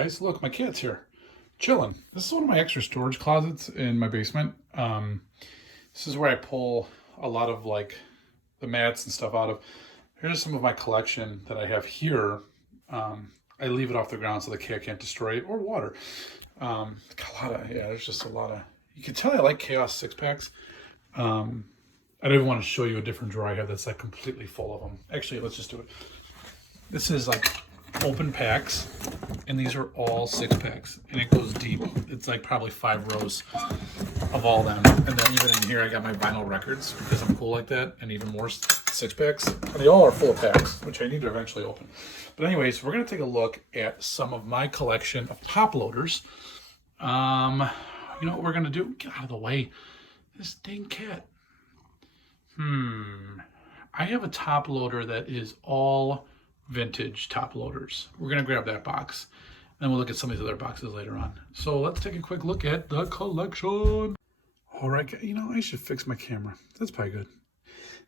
guys, look, my cat's here, chilling. This is one of my extra storage closets in my basement. This is where I pull a lot of like the mats and stuff out of. Here's some of my collection that I have here. I leave it off the ground so the cat can't destroy it or water. There's just a lot of, you can tell I like Chaos 6-packs. I don't even want to show you a different drawer I have that's like completely full of them. Actually, let's just do it. This is like open packs, and these are all 6-packs, and it goes deep. It's like probably 5 rows of all them. And then even in here, I got my vinyl records because I'm cool like that, and even more 6-packs. And they all are full of packs, which I need to eventually open. But anyways, we're gonna take a look at some of my collection of top loaders. You know what we're gonna do? Get out of the way. This dang cat. I have a top loader that is all vintage top loaders. We're gonna grab that box, and then we'll look at some of these other boxes later on. So let's take a quick look at the collection. All right, you know, I should fix my camera. That's probably good.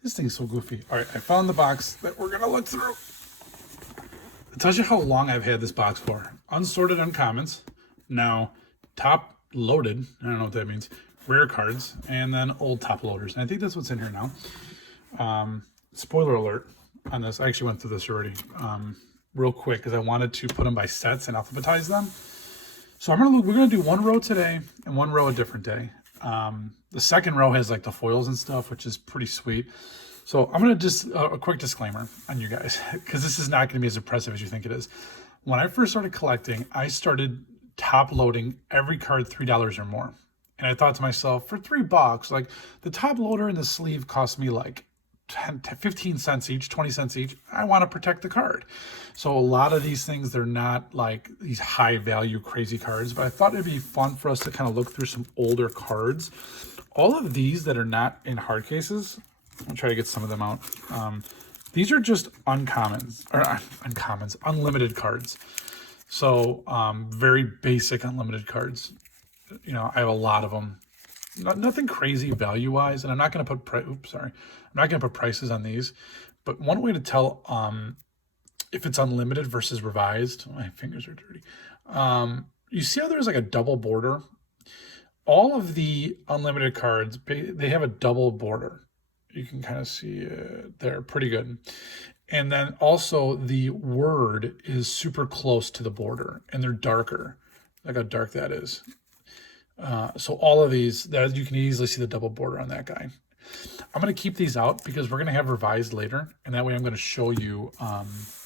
This thing's so goofy. All right, I found the box that we're gonna look through. It tells you how long I've had this box for. Unsorted uncommons, now top loaded, I don't know what that means, rare cards, and then old top loaders. And I think that's what's in here now. Spoiler alert on this. I actually went through this already real quick because I wanted to put them by sets and alphabetize them. So we're gonna do one row today and one row a different day. The second row has like the foils and stuff, which is pretty sweet. So I'm gonna just a quick disclaimer on you guys, because this is not gonna be as impressive as you think it is. When I first started collecting, I started top loading every card $3 or more. And I thought to myself, for $3, like the top loader and the sleeve cost me like 15 cents each, 20 cents each. I want to protect the card. So a lot of these things, they're not like these high value crazy cards, but I thought it'd be fun for us to kind of look through some older cards. All of these that are not in hard cases, I'll try to get some of them out. These are just uncommons, unlimited cards. So very basic unlimited cards. You know, I have a lot of them. Nothing crazy value-wise, and I'm not going to put I'm not going to put prices on these. But one way to tell if it's unlimited versus revised, my fingers are dirty. You see how there's like a double border? All of the unlimited cards, they have a double border. You can kind of see it there, pretty good. And then also the word is super close to the border, and they're darker. Look how dark that is. So all of these, that you can easily see the double border on that guy. I'm going to keep these out because we're going to have revised later, and that way I'm going to show you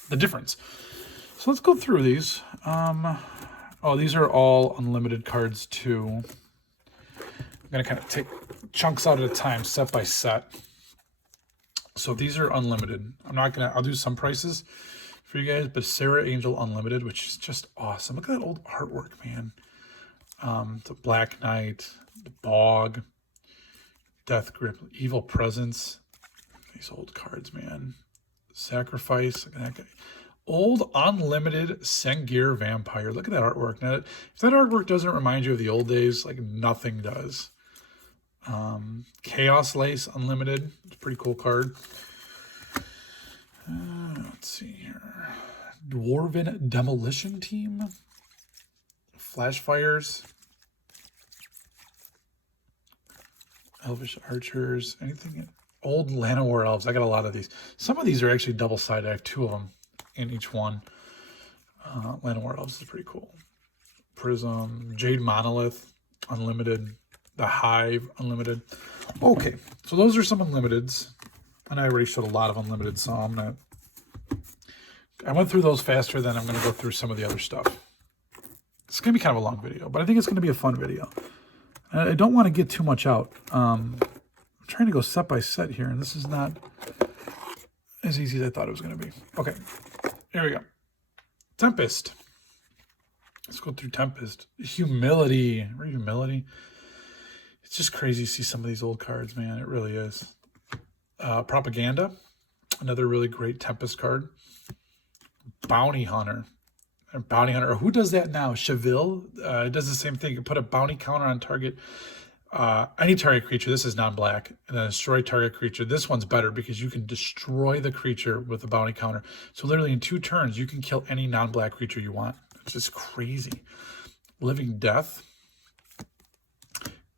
the difference. So let's go through these. These are all unlimited cards too. I'm going to kind of take chunks out at a time, set by set. So these are unlimited. I'll do some prices for you guys, but Sarah Angel Unlimited, which is just awesome. Look at that old artwork, man. The Black Knight, the Bog, Death Grip, Evil Presence. These old cards, man. Sacrifice. Look at that guy. Old Unlimited Sengir Vampire. Look at that artwork. Now, if that artwork doesn't remind you of the old days, like nothing does. Chaos Lace Unlimited. It's a pretty cool card. Let's see here. Dwarven Demolition Team. Flash Fires. Elvish Archers. Anything? Old Llanowar Elves. I got a lot of these. Some of these are actually double-sided. I have 2 of them in each one. Llanowar Elves is pretty cool. Prism. Jade Monolith. Unlimited. The Hive. Unlimited. Okay. So those are some Unlimiteds. And I already showed a lot of Unlimited, so I went through those faster than I'm going to go through some of the other stuff. It's going to be kind of a long video, but I think it's going to be a fun video. I don't want to get too much out. I'm trying to go set by set here, and this is not as easy as I thought it was going to be. Okay, here we go. Tempest. Let's go through Tempest. Humility. Humility. It's just crazy to see some of these old cards, man. It really is. Propaganda. Another really great Tempest card. Bounty Hunter. Bounty Hunter. Who does that now? Cheville it does the same thing. You put a bounty counter on target. Any target creature. This is non-black. And then destroy target creature. This one's better because you can destroy the creature with a bounty counter. So literally in 2 turns, you can kill any non-black creature you want. which is crazy. Living Death.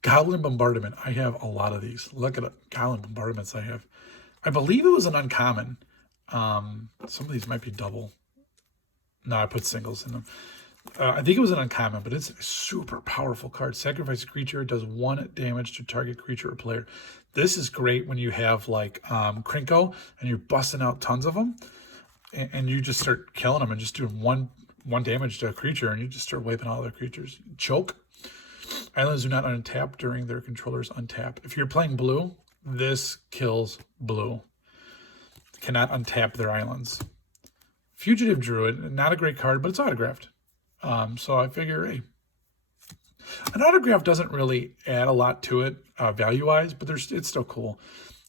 Goblin Bombardment. I have a lot of these. Look at it. Goblin Bombardments I have. I believe it was an uncommon. Some of these might be double. No, I put singles in them. I think it was an uncommon, but it's a super powerful card. Sacrifice a creature. Does 1 damage to target creature or player. This is great when you have like Krinko and you're busting out tons of them. And you just start killing them and just doing one damage to a creature, and you just start wiping all their creatures. Choke. Islands do not untap during their controller's untap. If you're playing blue, this kills blue. Cannot untap their islands. Fugitive Druid, not a great card, but it's autographed. So I figure, hey, an autograph doesn't really add a lot to it value-wise, but it's still cool.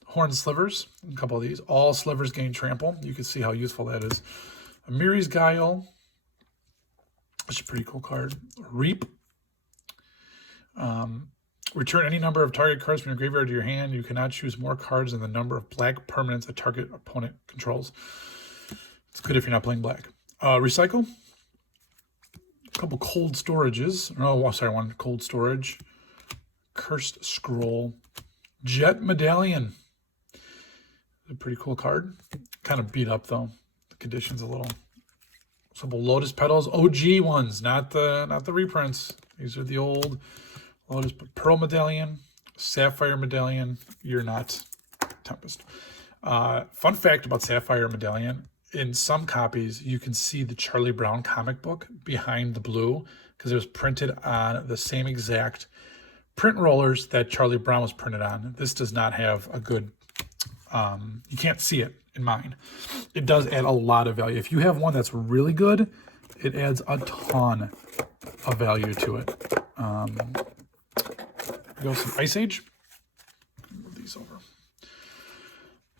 Horned Slivers, a couple of these. All slivers gain trample. You can see how useful that is. Amiri's Guile. That's a pretty cool card. Reap. Return any number of target cards from your graveyard to your hand. You cannot choose more cards than the number of black permanents a target opponent controls. It's good if you're not playing black. Recycle. A couple cold storages. Oh, sorry, one cold storage. Cursed Scroll. Jet Medallion. A pretty cool card. Kind of beat up though. The condition's a little. Couple Lotus Petals, OG ones, not the reprints. These are the old Lotus Pearl Medallion, Sapphire Medallion. You're not Tempest. Fun fact about Sapphire Medallion: in some copies, you can see the Charlie Brown comic book behind the blue because it was printed on the same exact print rollers that Charlie Brown was printed on. This does not have a good. You can't see it in mine. It does add a lot of value. If you have one that's really good, it adds a ton of value to it. Go some Ice Age. Move these over.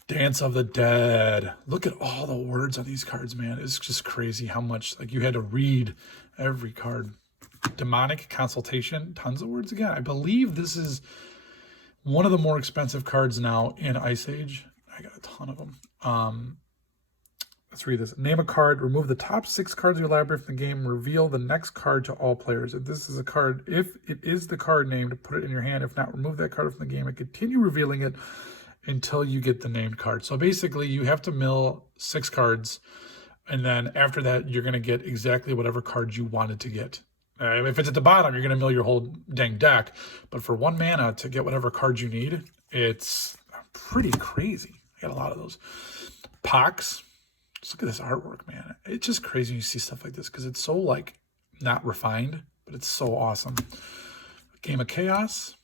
Dance of the Dead. Look at all the words on these cards, man. It's just crazy how much like you had to read every card. Demonic Consultation. Tons of words again. I believe this is one of the more expensive cards now in Ice Age. I got a ton of them. Let's read this. Name a card. Remove the top 6 cards of your library from the game. Reveal the next card to all players. If this is a card, if it is the card named, put it in your hand. If not, remove that card from the game and continue revealing it until you get the named card. So basically, you have to mill 6 cards, and then after that, you're going to get exactly whatever card you wanted to get. If it's at the bottom, you're going to mill your whole dang deck. But for 1 mana to get whatever card you need, it's pretty crazy. I got a lot of those. Pox. Just look at this artwork, man. It's just crazy when you see stuff like this because it's so, like, not refined, but it's so awesome. Game of Chaos.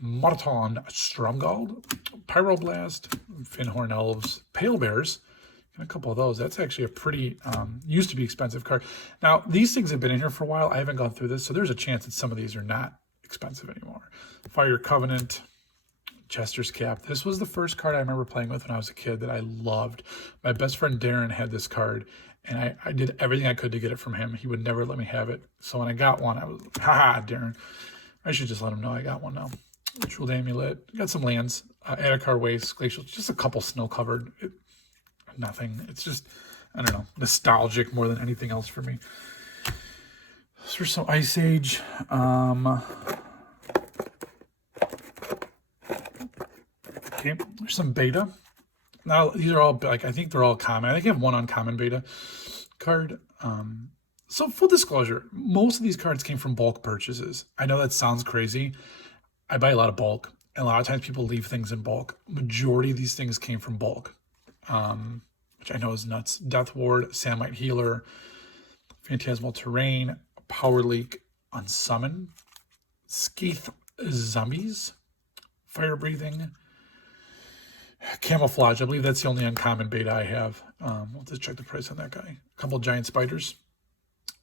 Marathon Stromgald. Pyroblast. Finhorn Elves. Pale Bears. And a couple of those. That's actually a pretty, used to be expensive card. Now, these things have been in here for a while. I haven't gone through this, so there's a chance that some of these are not expensive anymore. Fire Covenant. Chester's Cap. This was the first card I remember playing with when I was a kid that I loved. My best friend Darren had this card, and I did everything I could to get it from him. He would never let me have it. So when I got one, I was like, haha, Darren. I should just let him know I got one now. Jeweled Amulet. Got some lands. Adakar Waste. Glacial. Just a couple snow-covered. Nothing. It's just, I don't know, nostalgic more than anything else for me. For some Ice Age. Okay, there's some beta. Now, these are all, like, I think they're all common. I think I have one uncommon beta card. So, full disclosure, most of these cards came from bulk purchases. I know that sounds crazy. I buy a lot of bulk, and a lot of times people leave things in bulk. Majority of these things came from bulk, which I know is nuts. Death Ward, Samite Healer, Phantasmal Terrain, Power Leak, Unsummon, Skeith Zombies, Fire Breathing, Camouflage. I believe that's the only uncommon beta I have. We'll just check the price on that guy. A couple Giant Spiders.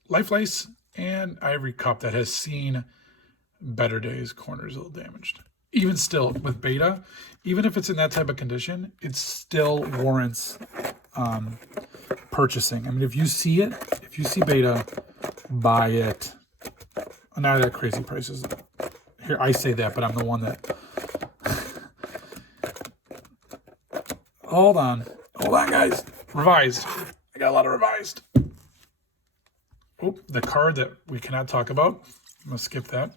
Life Lace and Ivory Cup that has seen better days. Corner's a little damaged. Even still, with beta, even if it's in that type of condition, it still warrants purchasing. I mean, if you see it, if you see beta, buy it. Not at crazy prices. Here, I say that, but I'm the one that... Hold on, guys. Revised. I got a lot of revised. Oh, the card that we cannot talk about. I'm going to skip that.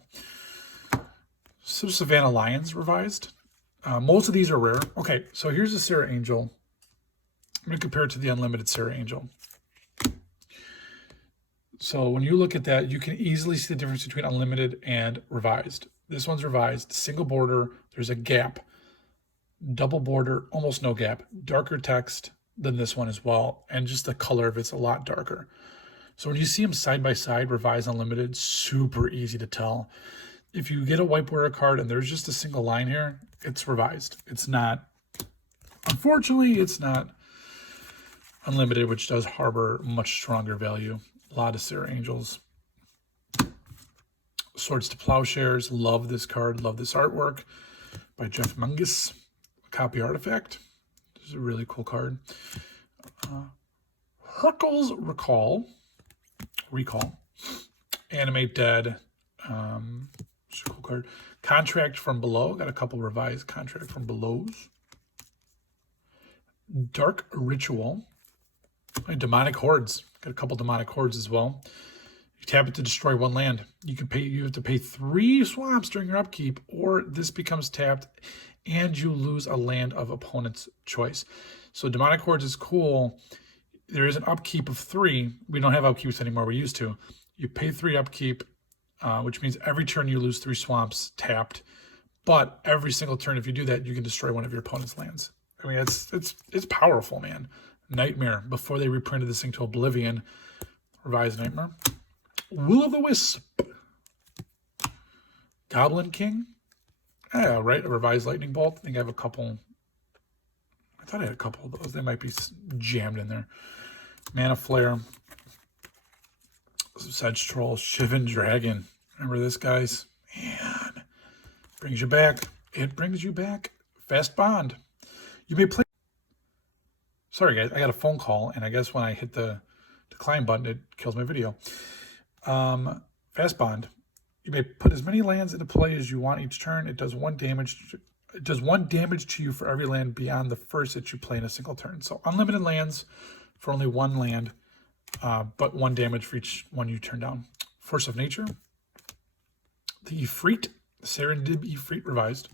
So Savannah Lions revised. Most of these are rare. Okay, so here's a Sarah Angel. I'm going to compare it to the Unlimited Sarah Angel. So when you look at that, you can easily see the difference between Unlimited and revised. This one's revised, single border, there's a gap. Double border, almost no gap. Darker text than this one as well. And just the color of it's a lot darker. So when you see them side by side, revised, Unlimited, super easy to tell. If you get a white border card and there's just a single line here, it's revised. It's not, unfortunately, it's not Unlimited, which does harbor much stronger value. A lot of Sarah Angels. Swords to Plowshares. Love this card. Love this artwork by Jeff Mungus. Copy Artifact. This is a really cool card. Hercules Recall. Animate Dead. It's a cool card. Contract from Below. Got a couple revised Contract from Belows. Dark Ritual. Demonic Hordes. Got a couple Demonic Hordes as well. You tap it to destroy one land. You have to pay 3 swamps during your upkeep, or this becomes tapped and you lose a land of opponent's choice. So Demonic Hordes is cool. There is an upkeep of 3. We don't have upkeeps anymore. We used to. You pay 3 upkeep, which means every turn you lose 3 swamps tapped. But every single turn, if you do that, you can destroy one of your opponent's lands. I mean, it's powerful, man. Nightmare. Before they reprinted this thing to Oblivion. Revised Nightmare. Will of the Wisp. Goblin King. Yeah, right. A revised Lightning Bolt. I think I have a couple. I thought I had a couple of those. They might be jammed in there. Mana Flare. Sedge Troll. Shivan Dragon. Remember this, guys? Man. Brings you back. It brings you back. Fast Bond. You may play. Sorry, guys. I got a phone call, and I guess when I hit the decline button, it kills my video. Fast Bond. You may put as many lands into play as you want each turn. It does 1 damage. It does 1 damage to you for every land beyond the first that you play in a single turn. So unlimited lands for only 1 land, but 1 damage for each one you turn down. Force of Nature. The Ifrit. Serendib Ifrit revised.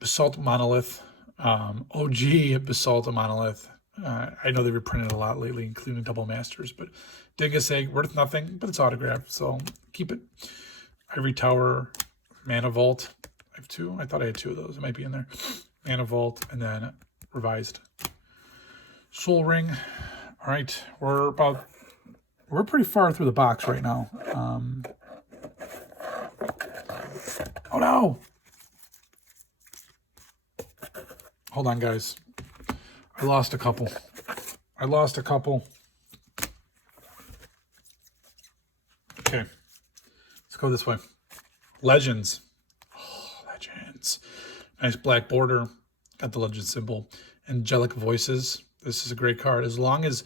Basalt Monolith. OG Basalt Monolith. I know they've reprinted a lot lately, including Double Masters, but Dingus Egg, worth nothing, but it's autographed, so keep it. Ivory Tower, Mana Vault. I have 2. I thought I had 2 of those. It might be in there. Mana Vault, and then revised. Soul Ring. All right, we're pretty far through the box right now. Oh no! Hold on, guys. I lost a couple. Okay. Let's go this way. Legends. Oh, Legends. Nice black border. Got the legend symbol. Angelic Voices. This is a great card. As long as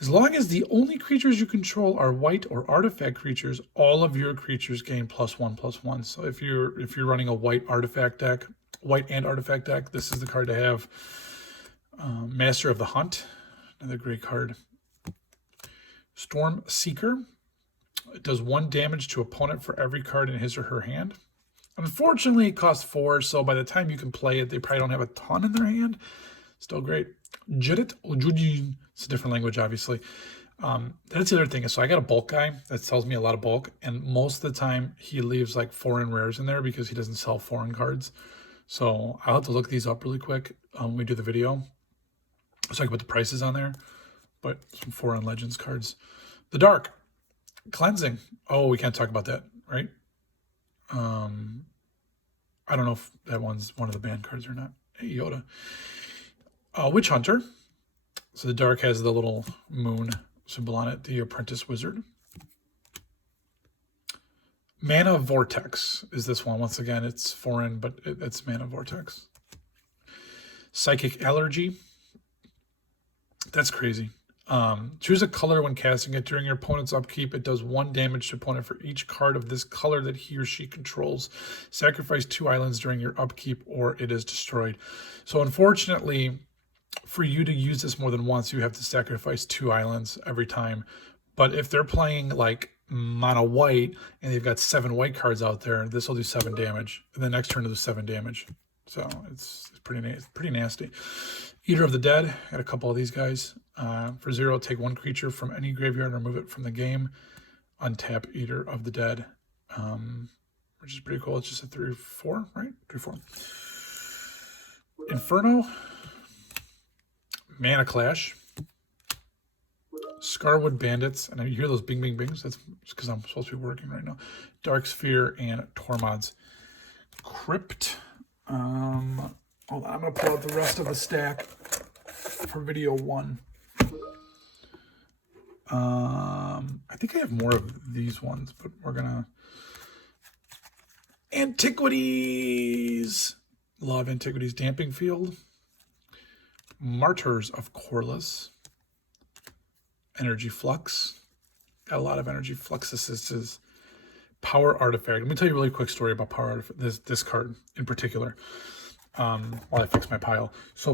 the only creatures you control are white or artifact creatures, all of your creatures gain +1/+1. So if you're running a white and artifact deck, this is the card to have. Master of the Hunt, another great card. Storm Seeker. It does 1 damage to opponent for every card in his or her hand. Unfortunately, it costs 4, so by the time you can play it, they probably don't have a ton in their hand. Still great. Judit, it's a different language, obviously. That's the other thing. So I got a bulk guy that sells me a lot of bulk, and most of the time he leaves like foreign rares in there because he doesn't sell foreign cards. So I'll have to look these up really quick when we do the video, so I can put the prices on there. But some foreign Legends cards. The Dark. Cleansing. Oh, we can't talk about that, right? I don't know if that one's one of the banned cards or not. Hey, Yoda. Witch Hunter. So the Dark has the little moon symbol on it. The Apprentice Wizard. Mana Vortex is this one. Once again, it's foreign, but it's Mana Vortex. Psychic Allergy. That's crazy. Choose a color when casting it during your opponent's upkeep. It does 1 damage to opponent for each card of this color that he or she controls. Sacrifice 2 islands during your upkeep or it is destroyed. So unfortunately, for you to use this more than once, you have to sacrifice 2 islands every time. But if they're playing like mono white and they've got 7 white cards out there, this will do 7 damage. And the next turn it'll do 7 damage. So it's pretty nasty. Eater of the Dead, got a couple of these guys. For 0, take 1 creature from any graveyard and remove it from the game. Untap Eater of the Dead, which is pretty cool. It's just a 3/4, right? 3/4. Inferno, Mana Clash, Scarwood Bandits, and you hear those bing, bing, bings. That's because I'm supposed to be working right now. Dark Sphere and Tormod's Crypt. Hold on, I'm gonna pull out the rest of the stack for video 1. I think I have more of these ones, but we're gonna Antiquities. Love Antiquities. Damping Field. Martyrs of Corliss. Energy Flux. Got a lot of Energy Fluxes. Power Artifact. Let me tell you a really quick story about Power Artifact. This card in particular. While I fix my pile. So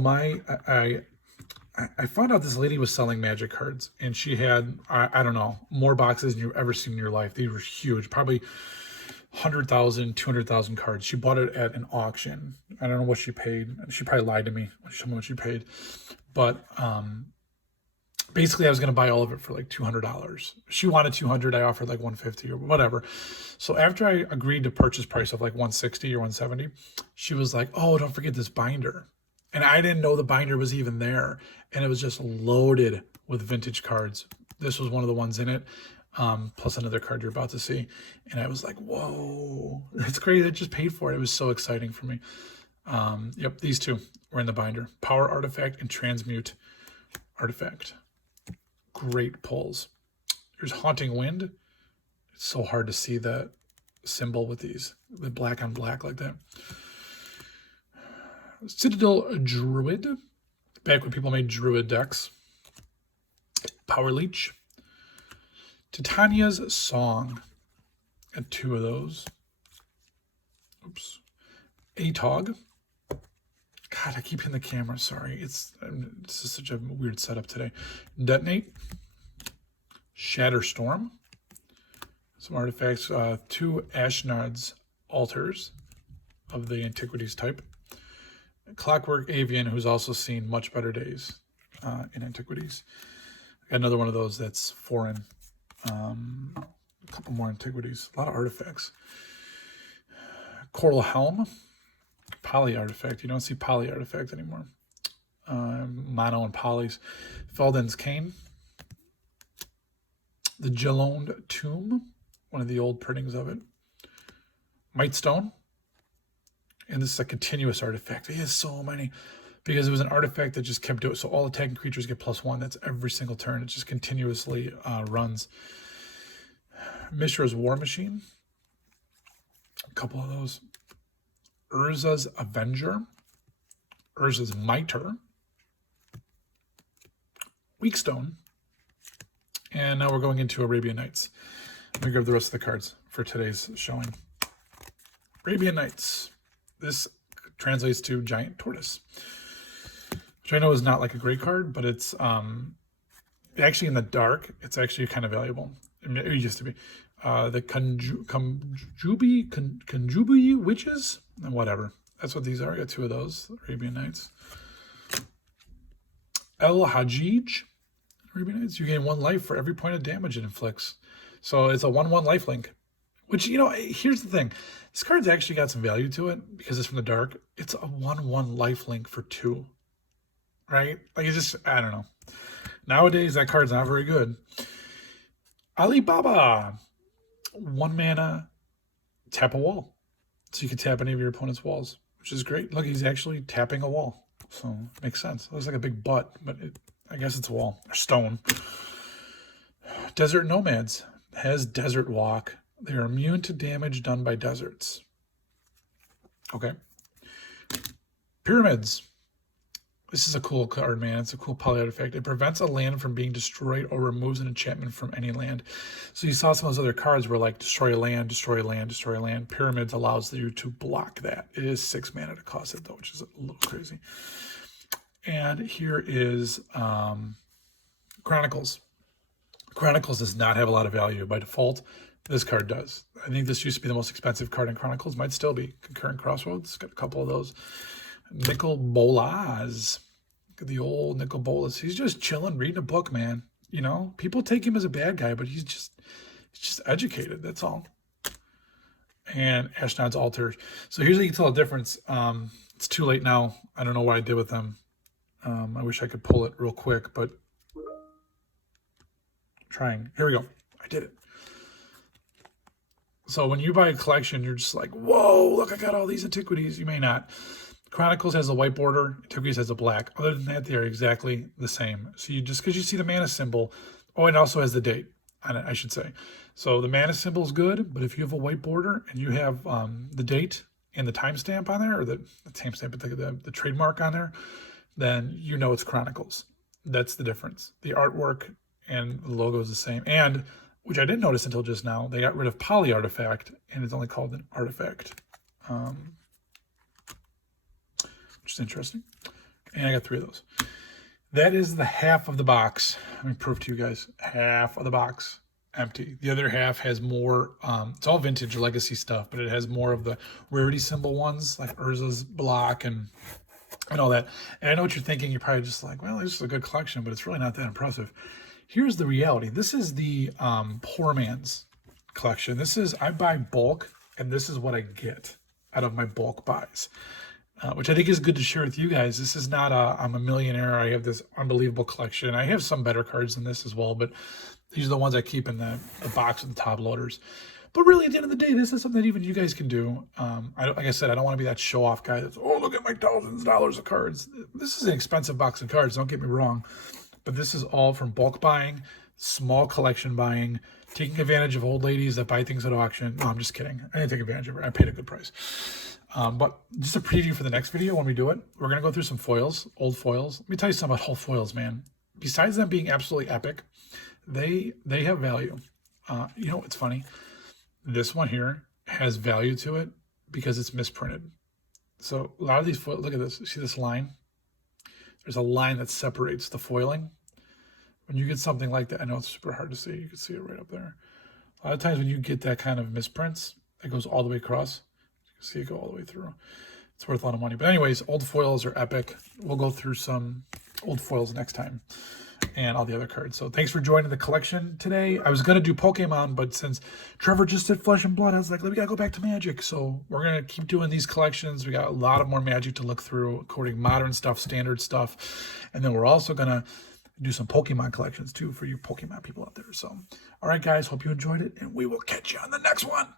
I found out this lady was selling Magic cards, and she had, I don't know, more boxes than you've ever seen in your life. They were huge, probably 100,000, 200,000 cards. She bought it at an auction. I don't know what she paid. She probably lied to me when she told me what she paid. But basically, I was going to buy all of it for like $200. She wanted $200. I offered like $150 or whatever. So after I agreed to purchase price of like $160 or $170, she was like, "Oh, don't forget this binder." And I didn't know the binder was even there. And it was just loaded with vintage cards. This was one of the ones in it, plus another card you're about to see. And I was like, whoa, that's crazy. I just paid for it. It was so exciting for me. Yep, these two were in the binder. Power Artifact and Transmute Artifact. Great pulls. Here's Haunting Wind. It's so hard to see that symbol with these. The black on black like that. Citadel Druid, back when people made Druid decks. Power Leech. Titania's Song, got 2 of those. Oops. Atog. God, I keep hitting the camera, sorry. This is such a weird setup today. Detonate. Shatterstorm. Some artifacts, 2 Ashnard's Altars of the Antiquities type. Clockwork Avian, who's also seen much better days in Antiquities. Got another one of those that's foreign. A couple more Antiquities. A lot of artifacts. Coral Helm. Poly Artifact. You don't see Poly Artifact anymore. Mono and Polys. Felden's Cane. The Jaloned Tomb. One of the old printings of it. Mightstone. And this is a continuous artifact. He has so many. Because it was an artifact that just kept doing it. So all attacking creatures get +1. That's every single turn. It just continuously runs. Mishra's War Machine. A couple of those. Urza's Avenger. Urza's Mitre. Weakstone. And now we're going into Arabian Nights. Let me grab the rest of the cards for today's showing. Arabian Nights. This translates to Giant Tortoise, which I know is not like a great card, but it's actually in the dark. It's actually kind of valuable. It used to be. The Kanjubi Witches, and whatever. That's what these are. I got 2 of those. Arabian Nights. El Hajij. Arabian Nights. You gain 1 life for every point of damage it inflicts. So it's a 1/1 lifelink. Which, you know, here's the thing. This card's actually got some value to it because it's from the dark. It's a 1/1 lifelink for 2. Right? Like, it's just, I don't know. Nowadays, that card's not very good. Alibaba. 1 mana, tap a wall. So you can tap any of your opponent's walls, which is great. Look, he's actually tapping a wall. So, it makes sense. It looks like a big butt, but I guess it's a wall. Or stone. Desert Nomads. Has Desert Walk. They are immune to damage done by deserts. Okay. Pyramids. This is a cool card, man. It's a cool poly artifact. It prevents a land from being destroyed or removes an enchantment from any land. So you saw some of those other cards where like destroy a land, destroy a land, destroy a land. Pyramids allows you to block that. It is 6 mana to cost it though, which is a little crazy. And here is Chronicles. Chronicles does not have a lot of value by default. This card does. I think this used to be the most expensive card in Chronicles. Might still be. Concurrent Crossroads. Got a couple of those. Nicol Bolas. Look at the old Nicol Bolas. He's just chilling, reading a book, man. You know, people take him as a bad guy, but he's just educated. That's all. And Ashnod's Altar. So here's how you can tell the difference. It's too late now. I don't know what I did with them. I wish I could pull it real quick, but trying. Here we go. I did it. So when you buy a collection, you're just like, whoa, look, I got all these antiquities. You may not. Chronicles has a white border. Antiquities has a black. Other than that, they are exactly the same. So you just, because you see the mana symbol. Oh, it also has the date on it, I should say. So the mana symbol is good, but if you have a white border and you have the date and the timestamp on there, or the timestamp, but the trademark on there, then you know it's Chronicles. That's the difference. The artwork and the logo is the same. And, which I didn't notice until just now, they got rid of Poly Artifact, and it's only called an Artifact. Which is interesting. And I got 3 of those. That is the half of the box. Let me prove to you guys. Half of the box empty. The other half has more, it's all vintage legacy stuff, but it has more of the rarity symbol ones, like Urza's block and all that. And I know what you're thinking. You're probably just like, well, this is a good collection, but it's really not that impressive. Here's the reality. This is the poor man's collection. This is, I buy bulk, and this is what I get out of my bulk buys, which I think is good to share with you guys. This is not I'm a millionaire. I have this unbelievable collection. I have some better cards than this as well, but these are the ones I keep in the box with the top loaders. But really, at the end of the day, this is something that even you guys can do. Like I said, I don't want to be that show-off guy that's, oh, look at my thousands of dollars of cards. This is an expensive box of cards, don't get me wrong. But this is all from bulk buying, small collection buying, taking advantage of old ladies that buy things at auction. No, I'm just kidding. I didn't take advantage of it. I paid a good price. But just a preview for the next video when we do it. We're going to go through some foils, old foils. Let me tell you something about old foils, man. Besides them being absolutely epic, they have value. You know, it's funny. This one here has value to it because it's misprinted. So a lot of these foils, look at this. See this line? There's a line that separates the foiling. When you get something like that, I know it's super hard to see. You can see it right up there. A lot of times when you get that kind of misprints, it goes all the way across. You can see it go all the way through. It's worth a lot of money. But anyways, old foils are epic. We'll go through some old foils next time and all the other cards. So thanks for joining the collection today. I was going to do Pokemon, but since Trevor just did Flesh and Blood, I was like, we got to go back to Magic. So we're going to keep doing these collections. We got a lot of more Magic to look through, according modern stuff, standard stuff. And then we're also going to do some Pokemon collections too for you Pokemon people out there. So, all right, guys, hope you enjoyed it, and we will catch you on the next one.